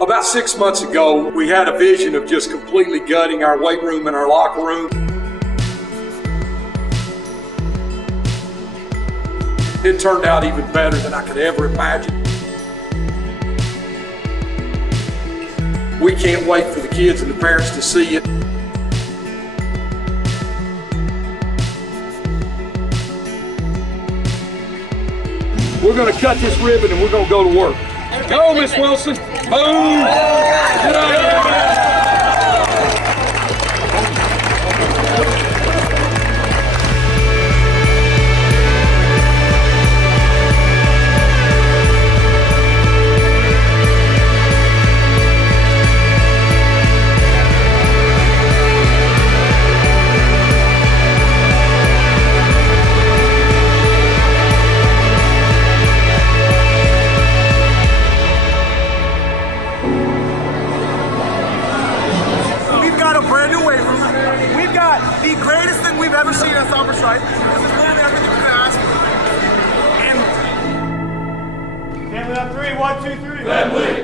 About 6 months ago, we had a vision of just completely gutting our weight room and our locker room. It turned out even better than I could ever imagine. We can't wait for the kids and the parents to see it. We're going to cut this ribbon and we're going to go to work. Go, Miss Wilson. Boom. Get out of here. The greatest thing we've ever seen at Forsyth. This is literally everything we can ask for. And family on three, 1, 2, 3. Family.